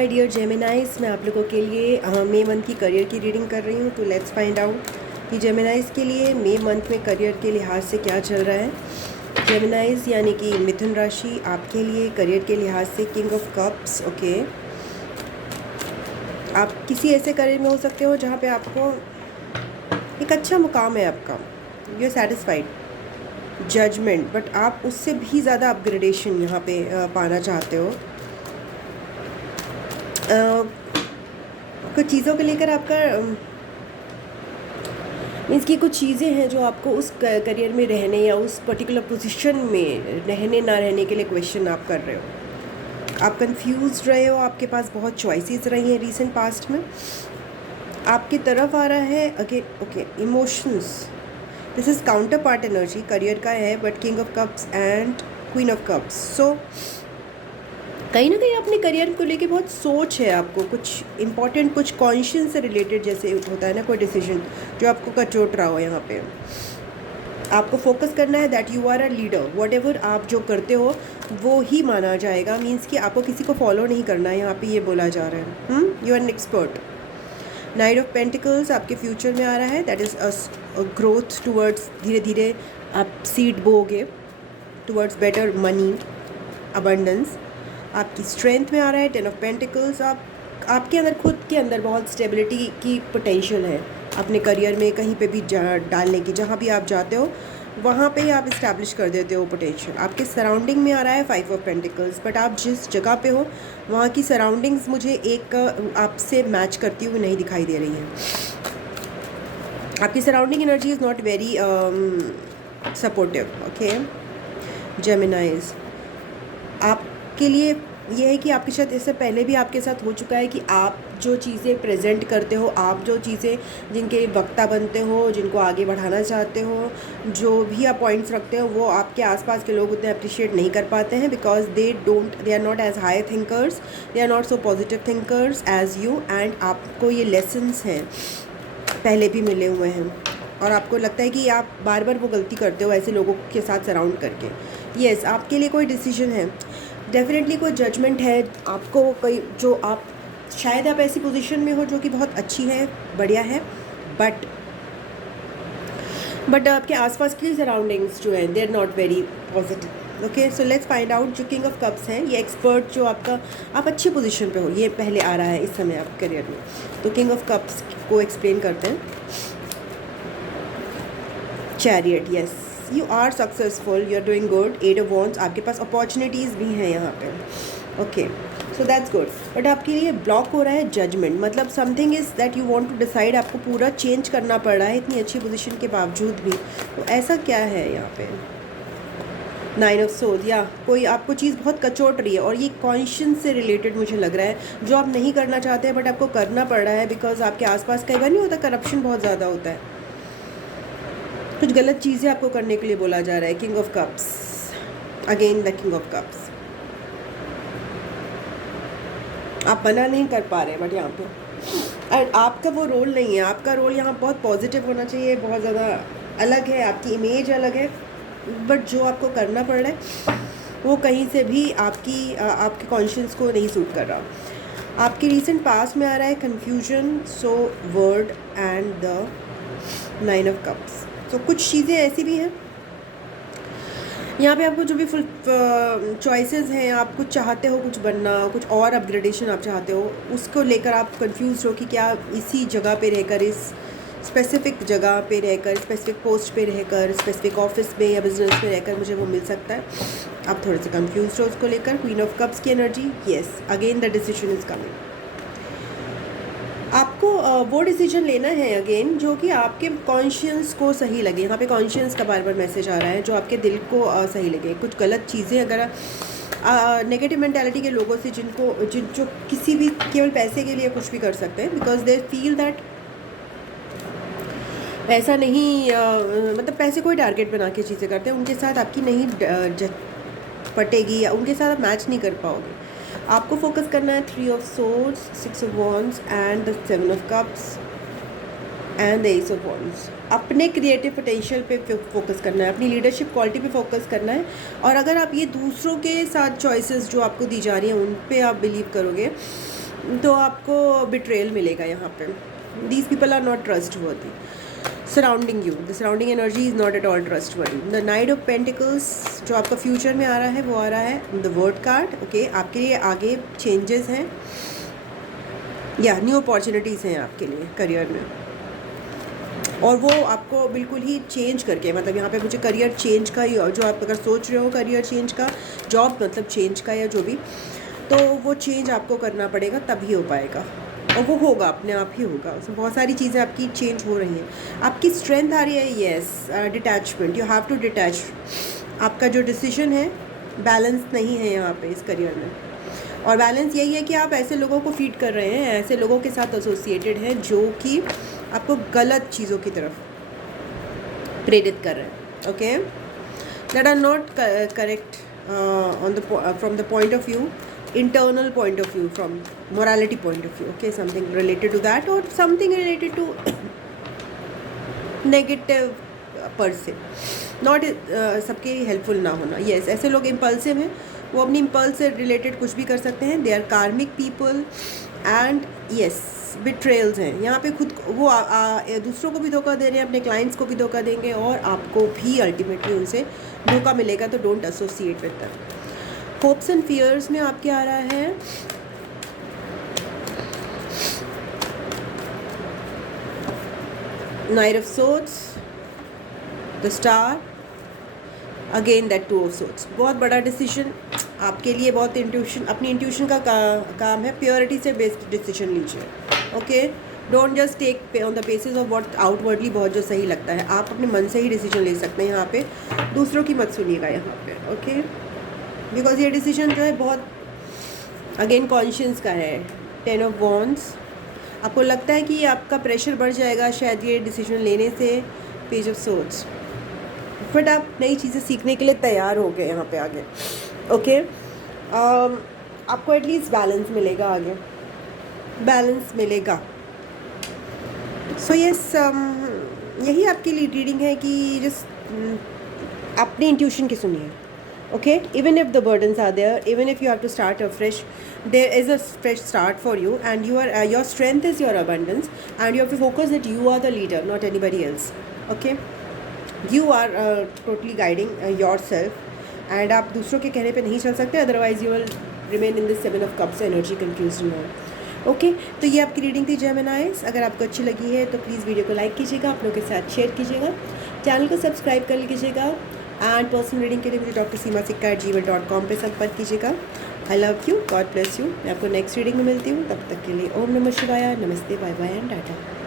My dear जेमिनाइज, मैं आप लोगों के लिए मई मंथ की करियर की रीडिंग कर रही हूँ। तो लेट्स फाइंड आउट कि जेमिनाइज के लिए मई मंथ में करियर के लिहाज से क्या चल रहा है। जेमिनाइज यानी कि मिथुन राशि, आपके लिए करियर के लिहाज से किंग ऑफ कप्स। ओके, आप किसी ऐसे करियर में हो सकते हो जहाँ पे आपको एक अच्छा मुकाम है, आपका you are satisfied, judgement, but आप उससे भी ज़्यादा अपग्रेडेशन यहाँ पे पाना चाहते हो। कुछ चीज़ों को लेकर आपका मीन्स कि कुछ चीज़ें हैं जो आपको उस करियर में रहने या उस पर्टिकुलर पोजीशन में रहने ना रहने के लिए क्वेश्चन आप कर रहे हो। आप कंफ्यूज रहे हो, आपके पास बहुत चॉइसेस रही हैं रिसेंट पास्ट में। आपकी तरफ आ रहा है again okay emotions, this is counterpart energy, career का है but king of cups and queen of cups. So कहीं ना कहीं अपने करियर को लेके बहुत सोच है आपको, कुछ इंपॉर्टेंट, कुछ कॉन्शियस से रिलेटेड जैसे होता है ना, कोई डिसीजन जो आपको कचोट रहा हो। यहाँ पे आपको फोकस करना है that you are a leader, whatever आप जो करते हो वो ही माना जाएगा। मीन्स कि आपको किसी को फॉलो नहीं करना है, यहाँ पे ये बोला जा रहा है। You are an expert. Knight of pentacles आपके फ्यूचर में आ रहा है, that is a growth towards, धीरे धीरे आप सीड बोगे टूवर्ड्स बेटर मनी, अबंडेंस। आपकी स्ट्रेंथ में आ रहा है टेन ऑफ पेंटिकल्स। आपके अंदर खुद के अंदर बहुत स्टेबिलिटी की पोटेंशियल है अपने करियर में, कहीं पे भी डालने की, जहाँ भी आप जाते हो वहाँ पे ही आप इस्टेब्लिश कर देते हो पोटेंशियल। आपके सराउंडिंग में आ रहा है फाइव ऑफ पेंटिकल्स, बट आप जिस जगह पे हो वहाँ की सराउंडिंग्स मुझे एक आपसे मैच करती हुई नहीं दिखाई दे रही है। आपकी surrounding energy is not very supportive. Okay जेमिनाइज, आपके लिए ये है कि आपके साथ इससे पहले भी आपके साथ हो चुका है कि आप जो चीज़ें प्रेजेंट करते हो, आप जो चीज़ें जिनके वक्ता बनते हो, जिनको आगे बढ़ाना चाहते हो, जो भी आप पॉइंट्स रखते हो, वो आपके आसपास के लोग उतने अप्रिशिएट नहीं कर पाते हैं, because they are not as high thinkers, they are not so positive thinkers as you. And आपको ये लेसन्स हैं पहले भी मिले हुए हैं और आपको लगता है कि आप बार बार वो गलती करते हो ऐसे लोगों के साथ सराउंड करके। येस, आपके लिए कोई डिसीजन है, डेफिनेटली कोई जजमेंट है आपको, कोई जो आप शायद आप ऐसी पोजीशन में हो जो कि बहुत अच्छी है, बढ़िया है, बट आपके आसपास की सराउंडिंग्स जो हैं they are not very positive. Okay, so let's find out जो किंग ऑफ कप्स हैं, ये एक्सपर्ट जो आपका, आप अच्छी पोजीशन पे हो, ये पहले आ रहा है इस समय आपके करियर में। तो किंग ऑफ कप्स को एक्सप्लेन करते हैं। Chariot, yes you are successful, you are doing good. Eight of wands, आपके पास अपॉर्चुनिटीज़ भी हैं यहाँ पे। Okay, so that's good, but आपके लिए ब्लॉक हो रहा है जजमेंट, मतलब something is that you want to decide, आपको पूरा चेंज करना पड़ रहा है इतनी अच्छी पोजीशन के बावजूद भी। तो ऐसा क्या है यहाँ पे? नाइन ऑफ सोर्ड, या कोई आपको चीज़ बहुत कचोट रही है और ये कॉन्शियस से रिलेटेड मुझे लग रहा है, जो आप नहीं करना चाहते हैं बट आपको करना पड़ रहा है बिकॉज आपके आसपास कई बार नहीं होता, करप्शन बहुत ज़्यादा होता है, कुछ गलत चीज़ें आपको करने के लिए बोला जा रहा है। King of cups, again the king of cups, आप मना नहीं कर पा रहे बट यहाँ पे एंड आपका वो रोल नहीं है। आपका रोल यहाँ बहुत पॉजिटिव होना चाहिए, बहुत ज़्यादा अलग है, आपकी इमेज अलग है, बट जो आपको करना पड़ रहा है वो कहीं से भी आपके कॉन्शियस को नहीं सूट कर रहा। आपकी रीसेंट पास्ट में आ रहा है confusion, so word and the nine of cups. तो कुछ चीज़ें ऐसी भी हैं यहाँ पे, आपको जो भी फुल चॉइसेस हैं, आप कुछ चाहते हो कुछ बनना, कुछ और अपग्रेडेशन आप चाहते हो, उसको लेकर आप कंफ्यूज हो कि क्या इसी जगह पे रहकर, इस स्पेसिफिक जगह पे रहकर, स्पेसिफिक पोस्ट पे रहकर, स्पेसिफिक ऑफिस में या बिजनेस में रहकर मुझे वो मिल सकता है। आप थोड़े से कंफ्यूज हो उसको लेकर। क्वीन ऑफ कप्स की energy, yes again the decision is coming. आपको वो डिसीजन लेना है अगेन जो कि आपके कॉन्शियस को सही लगे। यहाँ पे कॉन्शियस का बार बार मैसेज आ रहा है, जो आपके दिल को सही लगे। कुछ गलत चीज़ें अगर नेगेटिव मेंटालिटी के लोगों से जो किसी भी केवल पैसे के लिए कुछ भी कर सकते हैं, बिकॉज दे फील दैट पैसा नहीं मतलब पैसे को ही टारगेट बना के चीज़ें करते हैं, उनके साथ आपकी नहीं पटेगी या उनके साथ आप मैच नहीं कर पाओगे। आपको फोकस करना है three of swords, six of wands and the seven of cups and the S of wands. अपने क्रिएटिव पोटेंशियल पे फोकस करना है, अपनी लीडरशिप क्वालिटी पे फोकस करना है। और अगर आप ये दूसरों के साथ चॉइसेस जो आपको दी जा रही हैं उन पे आप बिलीव करोगे तो आपको बिट्रेयल मिलेगा यहाँ पे। These people are not trustworthy surrounding you, the surrounding energy is not at all trustworthy. The knight of pentacles जो आपका फ्यूचर में आ रहा है वो आ रहा है द वर्ड कार्ड। ओके, आपके लिए आगे चेंजेस हैं या न्यू अपॉर्चुनिटीज़ हैं आपके लिए करियर में, और वो आपको बिल्कुल ही चेंज करके, मतलब यहाँ पे मुझे करियर चेंज का ही, जो आप अगर सोच रहे हो करियर चेंज का, जॉब मतलब चेंज का या जो भी, तो वो चेंज आपको करना पड़ेगा तभी हो पाएगा, और वो होगा अपने आप ही होगा। उसमें बहुत सारी चीज़ें आपकी चेंज हो रही हैं। आपकी स्ट्रेंथ आ रही है, yes, detachment, you have to detach. आपका जो डिसीजन है बैलेंस नहीं है यहाँ पे इस करियर में, और बैलेंस यही है कि आप ऐसे लोगों को फीड कर रहे हैं, ऐसे लोगों के साथ एसोसिएटेड हैं जो कि आपको गलत चीज़ों की तरफ प्रेरित कर रहे हैं। Okay, that are not correct on the from the point of view, internal point of view, from morality point of view. Okay, something related to that, or something related to negative per se, not सबके helpful ना होना। yes, ऐसे लोग impulsive हैं, वो अपनी impulse से related कुछ भी कर सकते हैं। दे आर कार्मिक पीपल एंड yes, बिट्रेयल्स हैं यहाँ पे। खुद वो दूसरों को भी धोखा दे रहे हैं, अपने क्लाइंट्स को भी धोखा देंगे, और आपको भी अल्टीमेटली उनसे धोखा मिलेगा, तो don't associate with them. Hopes and fears में आपके आ रहा है knight of swords, the star, again that two of swords. बहुत बड़ा डिसीजन आपके लिए, बहुत इंट्यूशन, अपनी इंट्यूशन का काम है। प्योरिटी से बेस्ड डिसीजन लीजिए। Okay, don't just take on the basis of what outwardly बहुत जो सही लगता है। आप अपने मन से ही डिसीजन ले सकते हैं यहाँ पे, दूसरों की मत सुनिएगा यहाँ पे। ओके, बिकॉज ये डिसीजन जो है बहुत अगेन कॉन्शियस का है। 10 ऑफ वॉन्ड्स, आपको लगता है कि आपका प्रेशर बढ़ जाएगा शायद ये डिसीजन लेने से। पेज ऑफ सोर्ड्स, बट आप नई चीज़ें सीखने के लिए तैयार हो गए यहाँ पे आगे। ओके, आपको एटलीस्ट बैलेंस मिलेगा, आगे बैलेंस मिलेगा। सो यस, यही आपके लिए रीडिंग है कि जस्ट अपनी इंट्यूशन की सुनिए। Okay, even if the burdens are there, even if you have to start afresh, there is a fresh start for you, and you are your strength is your abundance, and you have to focus that you are the leader, not anybody else. Okay, you are totally guiding yourself, and आप दूसरों के कहने पे नहीं चल सकते, otherwise you will remain in this 7 of cups energy, confused and all. Okay, तो ये आपकी रीडिंग थी जेमिनाइज। अगर आपको अच्छी लगी है तो प्लीज़ वीडियो को लाइक कीजिएगा, अपनों के साथ शेयर कीजिएगा, चैनल को सब्सक्राइब कर लीजिएगा, एंड पर्सनल रीडिंग के लिए मुझे drseemasikka@gmail.com पे संपर्क कीजिएगा। I love you, God bless you. मैं आपको नेक्स्ट रीडिंग में मिलती हूँ, तब तक के लिए ओम नमः शिवाय, नमस्ते, बाय बाय एंड टाटा।